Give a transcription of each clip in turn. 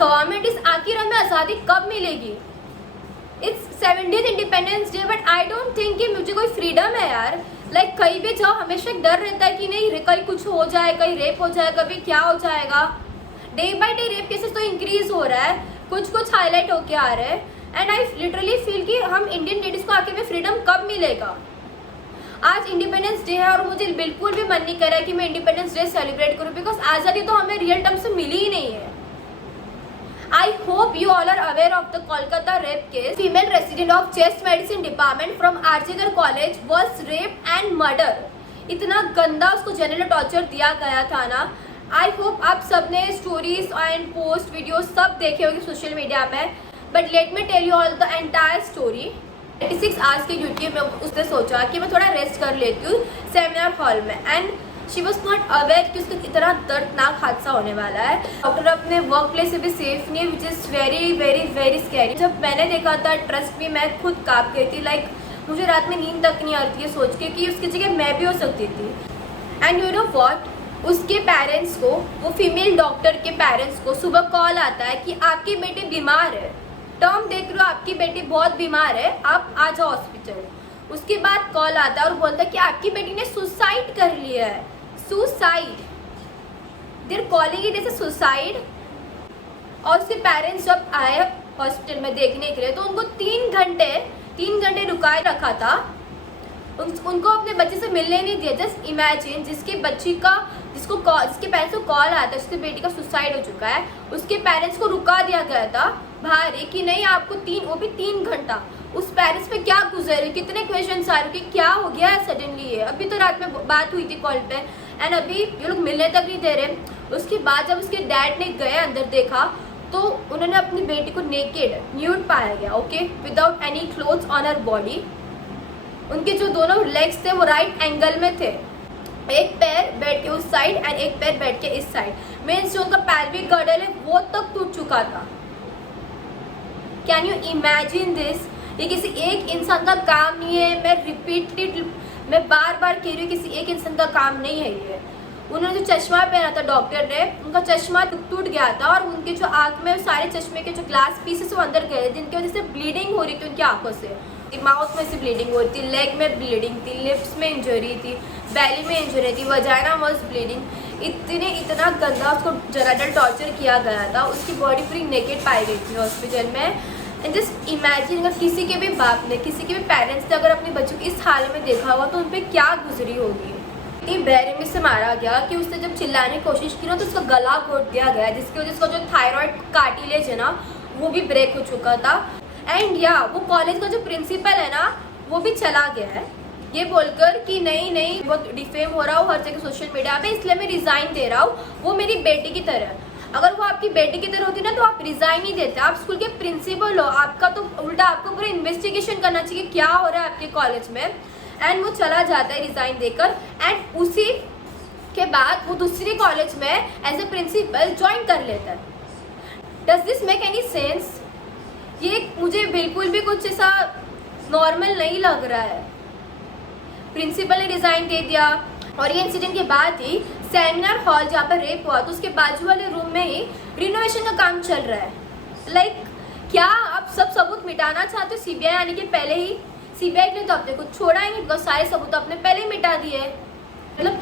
Government is आखिर हमें आज़ादी कब मिलेगी? It's 70th independence day but I don't think कि मुझे कोई फ्रीडम है यार। लाइक कहीं भी जाओ हमेशा एक डर रहता है कि नहीं कहीं कुछ हो जाए, कहीं रेप हो जाए, कभी क्या हो जाएगा। Day by day rape cases तो इंक्रीज हो रहा है, कुछ हाईलाइट होके आ रहे हैं। एंड आई लिटरली फील कि हम इंडियन लेडीज़ को आके में फ्रीडम कब मिलेगा? आज इंडिपेंडेंस डे है और मुझे बिल्कुल भी मन नहीं कर रहा है कि मैं इंडिपेंडेंस डे सेलिब्रेट करूँ, बिकॉज आज़ादी तो हमें रियल टर्म से मिली ही नहीं है। I hope you all are aware of the Kolkata rape case. Female resident of chest medicine department from Arjigar College was raped and murdered. इतना गंदा उसको जेनरल टॉर्चर दिया गया था ना। आई होप आप सबने स्टोरीज एंड पोस्ट वीडियो सब देखे होंगे सोशल मीडिया में, but let me tell you all the entire story. 86 hours की ड्यूटी में उसने सोचा कि मैं थोड़ा रेस्ट कर लेती हूँ सेमिनार हॉल में, and she was not aware कि उसका इतना दर्दनाक हादसा होने वाला है। डॉक्टर अपने वर्क प्लेस से भी सेफ नहीं है, which is very very very scary. जब मैंने देखा था ट्रस्ट में मैं खुद काँप गई थी। लाइक मुझे रात में नींद तक नहीं आती है सोच के कि उसकी जगह मैं भी हो सकती थी। एंड यू नो वॉट, उसके पेरेंट्स को, वो फीमेल डॉक्टर के पेरेंट्स को सुबह कॉल आता है कि आपकी बेटी बीमार है, टर्म देख लो आपकी बेटी बहुत बीमार है, आप आ जाओ हॉस्पिटल। उसके बाद कॉल आता है और बोलता है कि आपकी बेटी ने सुसाइड कर लिया है। Suicide, they're calling it as a suicide. और उसके पेरेंट्स जब आए हॉस्पिटल में देखने के लिए तो उनको 3 घंटे रुकाए रखा था। उनको अपने बच्चे से मिलने नहीं दिया। जस्ट इमेजिन, जिसके पेरेंट्स को कॉल आया था उसकी बेटी का सुसाइड हो चुका है, उसके पेरेंट्स को रुका दिया गया था बाहर कि नहीं आपको वो भी 3 घंटा। उस पेरेंट्स पे क्या गुजरे, कितने क्वेश्चन आ रहे कि क्या हो गया है सडनली ये। अभी तो रात में बात हुई थी कॉल पे एंड अभी ये लोग मिलने तक नहीं दे रहे। उसके बाद जब उसके डैड ने गए अंदर देखा तो उन्होंने अपनी बेटी को नेकेड, न्यूड पाया गया, okay, without any clothes on her body. उनके जो दोनों लेग्स थे वो राइट एंगल में थे, एक पैर बेड के उस साइड एंड एक पैर बेड के इस साइड। मीन्स जो उनका पैल्विक गर्डल है वो तक टूट चुका था। Can you imagine this? ये किसी एक इंसान का काम नहीं है। मैं बार बार कह रही हूँ, किसी एक इंसान का काम नहीं है ये। उन्होंने जो चश्मा पहना था डॉक्टर ने, उनका चश्मा टूट गया था और उनके जो आँख में सारे चश्मे के जो ग्लास पीसेस वो अंदर गए, जिनकी वजह से ब्लीडिंग हो रही थी उनकी आंखों से, माउथ में से ब्लीडिंग हो रही थी, लेग में ब्लीडिंग थी, लिप्स में इंजरी थी, बैली में इंजरी थी, वजाइना वाज ब्लीडिंग। इतना गंदा उसको जेनेटल टॉर्चर किया गया था। उसकी बॉडी पूरी नेकेड पाई गई थी हॉस्पिटल में। एंड जस्ट इमेजिन, अगर किसी के भी बाप ने, किसी के भी पेरेंट्स ने अगर अपने बच्चों को इस हाल में देखा हुआ तो उन पर क्या गुजरी होगी। इतनी बेरहमी से मारा गया कि उसने जब चिल्लाने की कोशिश की ना तो उसका गला घोट दिया गया, जिसकी वजह से उसका जो थायराइड कार्टिलेज है ना वो भी ब्रेक हो चुका था। एंड वो कॉलेज का जो प्रिंसिपल है ना वो भी चला गया है ये बोलकर कि नहीं बहुत डिफेम हो रहा हूँ हर जगह सोशल मीडिया पे, इसलिए मैं रिज़ाइन दे रहा हूँ। वो मेरी बेटी की तरह, अगर वो आपकी बेटी की तरह होती ना तो आप रिज़ाइन नहीं देते। आप स्कूल के प्रिंसिपल हो, आपका तो उल्टा आपको पूरा इन्वेस्टिगेशन करना चाहिए क्या हो रहा है आपके कॉलेज में। एंड वो चला जाता है रिज़ाइन देकर, एंड उसी के बाद वो दूसरे कॉलेज में एज ए प्रिंसिपल ज्वाइन कर लेता है। Does this make any sense? ये मुझे बिल्कुल भी कुछ ऐसा नॉर्मल नहीं लग रहा है। प्रिंसिपल ने रिज़ाइन दे दिया और ये इंसिडेंट के बाद ही सेमिनार हॉल जहाँ पर रेप हुआ तो उसके बाजू वाले रूम में ही रिनोवेशन का काम चल रहा है। लाइक क्या आप सब सबूत मिटाना चाहते हो सीबीआई आने के पहले ही? सीबीआई के लिए तो आपने कुछ छोड़ा ही नहीं, बिकॉज सारे सबूत आपने पहले ही मिटा दिए। मतलब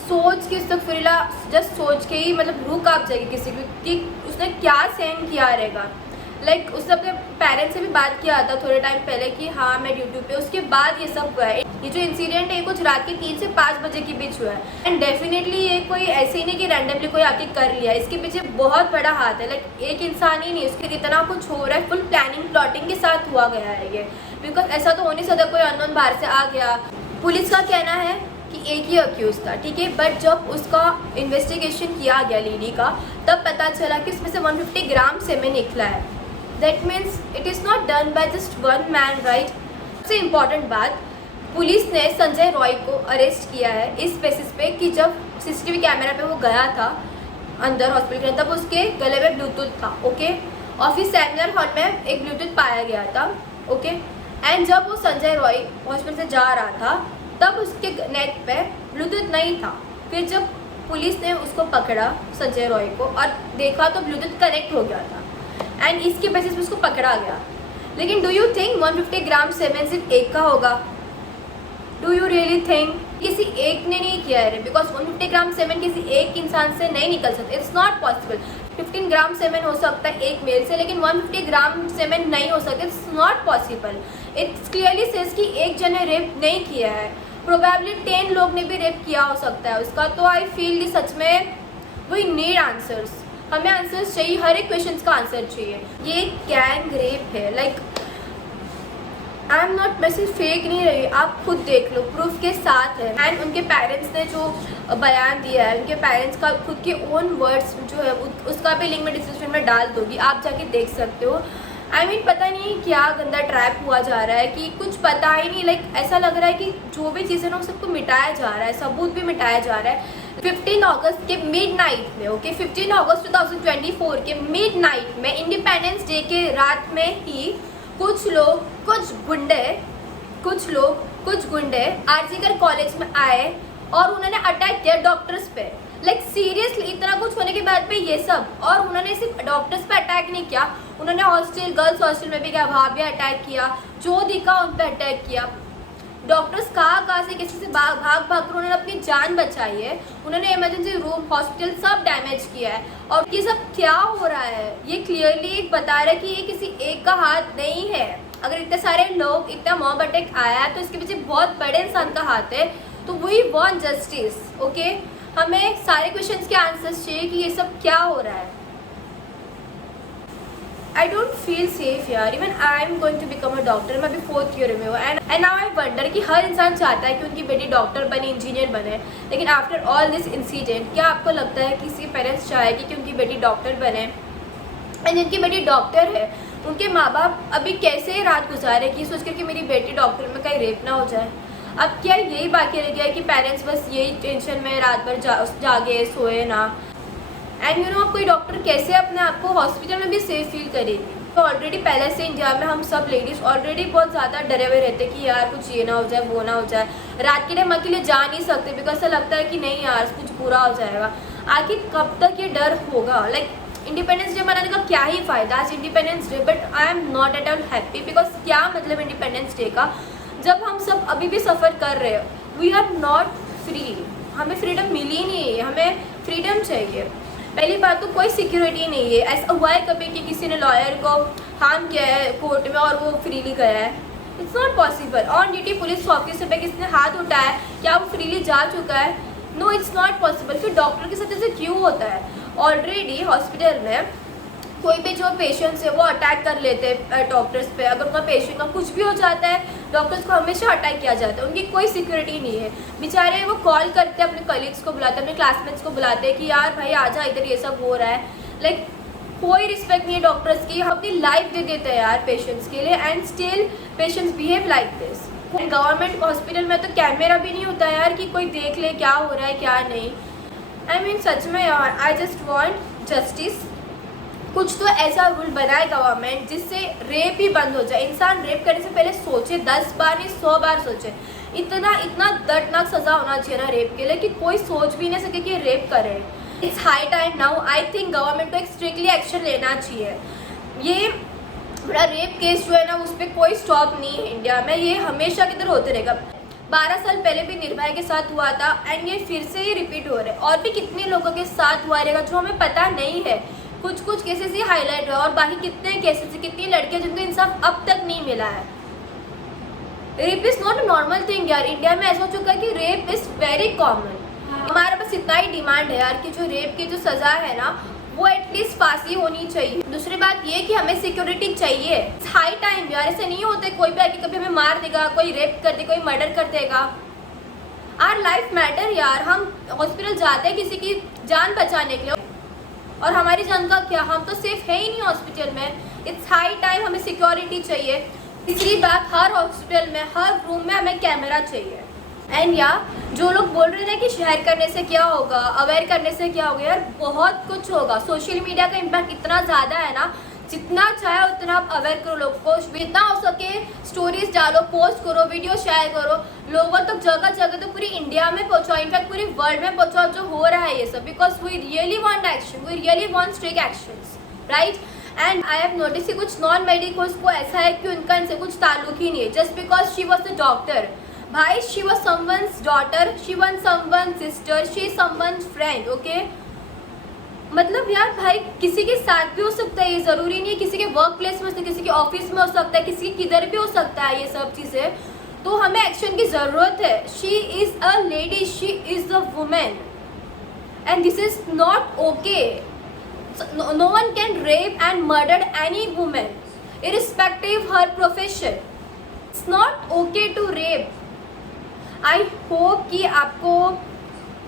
सोच के तकफीला, जस्ट सोच के ही मतलब रूह कांप जाएगी किसी की कि उसने क्या सहन किया रहेगा। लाइक उसने अपने पेरेंट्स से भी बात किया था थोड़े टाइम पहले कि हाँ मैं ड्यूटी पे, उसके बाद ये सब हुआ है। ये जो इंसिडेंट है ये कुछ रात के 3 से 5 बजे के बीच हुआ है। एंड डेफिनेटली ये कोई ऐसे ही नहीं कि रैंडमली कोई आके कर लिया, इसके पीछे बहुत बड़ा हाथ है। लाइक एक इंसान ही नहीं, उसके इतना कुछ हो रहा है, फुल प्लानिंग प्लॉटिंग के साथ हुआ गया है ये। बिकॉज ऐसा तो हो नहीं सकता कोई अननोन बाहर से आ गया। पुलिस का कहना है कि एक ही अक्यूज था, ठीक है, बट जब उसका इन्वेस्टिगेशन किया गया लेडी का तब पता चला कि उसमें से 150 ग्राम सेमेन निकला है। That means it is not done by just one man, right. सबसे इम्पॉर्टेंट बात, पुलिस ने संजय रॉय को अरेस्ट किया है इस बेसिस पे कि जब सीसीटीवी कैमरा पे वो गया था अंदर हॉस्पिटल के, तब उसके गले में ब्लूटूथ था, ओके। ऑफिस सेमिनार हॉल में एक ब्लूटूथ पाया गया था, ओके। एंड जब वो संजय रॉय हॉस्पिटल से जा रहा था तब उसके नेक पे ब्लूटूथ नहीं था। फिर जब पुलिस ने उसको पकड़ा संजय रॉय को और देखा तो ब्लूटूथ कनेक्ट हो गया था एंड इसके बेसिस पे उसको पकड़ा गया। लेकिन do you think 150 gram seven सिर्फ एक का होगा? डू यू रियली थिंक किसी एक ने नहीं किया है? बिकॉज 150 ग्राम सेवन किसी एक इंसान से नहीं निकल सकता, it's not possible. 15 gram seven हो सकता है एक मेल से, लेकिन 150 ग्राम सेवन नहीं हो सकता, it's not possible. It's clearly says कि एक जन ने रेप नहीं किया है, प्रोबेबली 10 लोग ने भी रेप किया हो सकता है उसका। तो आई फील कि सच में वी नीड आंसर्स, हमें आंसर्स चाहिए, हर एक क्वेश्चन का आंसर चाहिए। ये गैंग रेप है, लाइक आई एम नॉट, मैं सिर्फ फेक नहीं रही, आप खुद देख लो, प्रूफ के साथ है। एंड उनके पेरेंट्स ने जो बयान दिया है, उनके पेरेंट्स का खुद के ओन वर्ड्स जो है उसका भी लिंक में डिस्क्रिप्शन में डाल दूँगी, आप जाके देख सकते हो। आई मीन पता नहीं क्या गंदा ट्रैप हुआ जा रहा है कि कुछ पता ही नहीं, लाइक ऐसा लग रहा है कि जो भी चीज़ें ना उन सबको मिटाया जा रहा है, सबूत भी मिटाया जा रहा है। 15 अगस्त के मिडनाइट में, ओके 15 अगस्त 2024 के मिडनाइट में, इंडिपेंडेंस डे के रात में ही कुछ गुंडे आरजीकर कॉलेज में आए और उन्होंने अटैक किया डॉक्टर्स पे। लाइक सीरियसली इतना कुछ होने के बाद पे ये सब, और उन्होंने सिर्फ डॉक्टर्स पे अटैक नहीं किया, उन्होंने हॉस्टल, गर्ल्स हॉस्टल में भी गया, वहाँ भी अटैक किया, जो दिखा उन पे अटैक किया। डॉक्टर्स कहाँ से किसी से भाग कर उन्होंने अपनी जान बचाई है, उन्होंने इमरजेंसी रूम, हॉस्पिटल सब डैमेज किया है। और ये सब क्या हो रहा है, ये क्लियरली बता रहा है कि ये किसी एक का हाथ नहीं है। अगर इतने सारे लोग, इतना मॉब अटैक आया है तो इसके पीछे बहुत बड़े इंसान का हाथ है। तो वी वांट जस्टिस, ओके। हमें सारे क्वेश्चंस के आंसर्स चाहिए कि ये सब क्या हो रहा है। I don't feel safe यार, even I am going to become a doctor, मैं अभी 4th ईयर में हूँ and now I wonder कि हर इंसान चाहता है कि उनकी बेटी डॉक्टर बने, इंजीनियर बने। लेकिन आफ्टर ऑल दिस इंसिडेंट क्या आपको लगता है किसी पेरेंट्स चाहेगी कि उनकी बेटी डॉक्टर बने? एंड जिनकी बेटी डॉक्टर है उनके माँ बाप अभी कैसे रात गुजारे कि सोच कर कि मेरी बेटी डॉक्टर में कहीं रेप ना हो जाए। अब क्या यही बाकी रह गया है कि पेरेंट्स बस यही टेंशन में रात भर जागे सोए ना। एंड यू नो कोई डॉक्टर कैसे अपने आप को हॉस्पिटल में भी सेफ फील करेगी? तो ऑलरेडी पहले से इंडिया में हम सब लेडीज़ ऑलरेडी बहुत ज़्यादा डरे हुए रहते कि यार कुछ ये ना हो जाए, वो ना हो जाए। रात के टाइम अकेले जा नहीं सकते बिकॉज ऐसा लगता है कि नहीं यार कुछ बुरा हो जाएगा। आखिर कब तक ये डर होगा? लाइक इंडिपेंडेंस डे मनाने का क्या ही फ़ायदा? आज independence day, but I am not at all happy because क्या मतलब इंडिपेंडेंस डे का जब हम सब अभी भी सफ़र कर रहे हो। वी आर नॉट फ्री, हमें फ्रीडम मिली नहीं है, हमें फ्रीडम चाहिए। पहली बात तो कोई सिक्योरिटी नहीं है। ऐसा हुआ है कभी कि किसी ने लॉयर को हार्म किया है कोर्ट में और वो फ्रीली गया है? It's not possible. On duty police officer पे किसी ने हाथ उठाया, क्या वो फ्रीली जा चुका है? No, it's not possible. फिर डॉक्टर के साथ ऐसे क्यों होता है? ऑलरेडी हॉस्पिटल में कोई भी जो पेशेंट्स है वो अटैक कर लेते हैं डॉक्टर्स पे। अगर उनका पेशेंट का कुछ भी हो जाता है डॉक्टर्स को हमेशा अटैक किया जाता है, उनकी कोई सिक्योरिटी नहीं है। बेचारे वो कॉल करते हैं, अपने कलीग्स को बुलाते हैं, अपने क्लासमेट्स को बुलाते हैं कि यार भाई आजा, इधर ये सब हो रहा है। लाइक कोई रिस्पेक्ट नहीं है डॉक्टर्स की, हम अपनी लाइफ दे देते हैं यार पेशेंट्स के लिए and still patients behave like this. Government hospital में तो कैमरा भी नहीं होता यार कि कोई देख ले क्या हो रहा है क्या नहीं। आई मीन सच में यार, आई जस्ट वॉन्ट जस्टिस। कुछ तो ऐसा रूल बनाए गवर्नमेंट जिससे रेप ही बंद हो जाए। इंसान रेप करने से पहले सोचे, 10 बार नहीं 100 बार सोचे। इतना दर्दनाक सज़ा होना चाहिए ना रेप के लिए कि कोई सोच भी नहीं सके कि रेप करे। It's high time now, I think government को एक स्ट्रिक्टली एक्शन लेना चाहिए। ये बड़ा रेप केस जो है ना उस पर कोई स्टॉप नहीं है इंडिया में, ये हमेशा की तरह होते रहेगा। 12 साल पहले भी निर्भया के साथ हुआ था एंड ये फिर से ही रिपीट हो रहा है। और भी कितने लोगों के साथ हुआ रहेगा जो हमें पता नहीं है। कुछ केसेस ही हाईलाइट हुआ और बाकी कितने केसेस, कितनी लड़कियां जिनको इंसाफ अब तक नहीं मिला है। Rape is not a normal thing यार, इंडिया में ऐसा हो चुका है कि रेप इज वेरी कॉमन। हमारे पास इतना ही डिमांड है यार कि जो रेप की जो सज़ा है ना वो एटलीस्ट फांसी होनी चाहिए। दूसरी बात ये कि हमें सिक्योरिटी चाहिए। इट्स हाई टाइम यार, ऐसे नहीं होते कोई भी आके कभी हमें मार देगा, कोई रेप कर देगा, कोई मर्डर कर देगा। आवर लाइफ मैटर यार। हम हॉस्पिटल जाते हैं किसी की जान बचाने के लिए और हमारी जान का क्या, हम तो सेफ है ही नहीं हॉस्पिटल में। इट्स हाई टाइम, हमें सिक्योरिटी चाहिए। तीसरी बात, हर हॉस्पिटल में हर रूम में हमें कैमरा चाहिए। एंड या जो लोग बोल रहे थे कि शेयर करने से क्या होगा, अवेयर करने से क्या होगा, यार बहुत कुछ होगा। सोशल मीडिया का इम्पैक्ट इतना ज़्यादा है ना, जितना चाहे उतना आप अवेयर करो लोग को, जितना हो सके स्टोरीज डालो, पोस्ट करो, वीडियो शेयर करो, लोगों तक जगह जगह तो पूरी इंडिया में पहुंचाओ, इनफैक्ट पूरी वर्ल्ड में पहुंचाओ जो हो रहा है ये सब, because we really want action, we really want strict actions, right. And I have notice कि कुछ नॉन मेडिकल्स को ऐसा है कि उनका इनसे कुछ ताल्लुक ही नहीं है, just because she was the doctor. भाई she was someone's daughter, she was someone's sister, she is someone's friend, okay. मतलब यार भाई किसी के साथ भी हो सकता है, ये ज़रूरी नहीं है किसी के वर्क प्लेस में हो सकता है, किसी के ऑफिस में हो सकता है, किसी के किधर भी हो सकता है ये सब चीज़ें, तो हमें एक्शन की ज़रूरत है। She is a lady, she is a women and this is not okay. No one can rape and murder any women irrespective her profession. It's not okay to rape. I hope कि आपको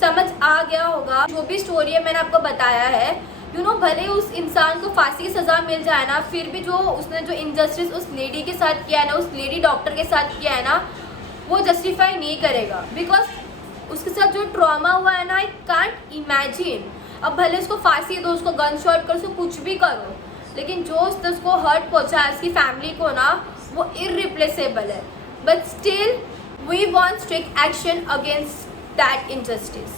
समझ आ गया होगा। जो भी story है मैंने आपको बताया है, यू नो, भले उस इंसान को फांसी की सज़ा मिल जाए ना, फिर भी जो उसने जो इनजस्टिस उस लेडी के साथ किया है ना, उस लेडी डॉक्टर के साथ किया है ना, वो जस्टिफाई नहीं करेगा, बिकॉज उसके साथ जो ट्रॉमा हुआ है ना, आई कांट इमेजिन। अब भले उसको फांसी दो, उसको गन शॉट करो, उसको कुछ भी करो, लेकिन जो उसको हर्ट पहुँचा है उसकी फैमिली को ना, वो इररिप्लेसेबल है। But still we want strict action against that injustice.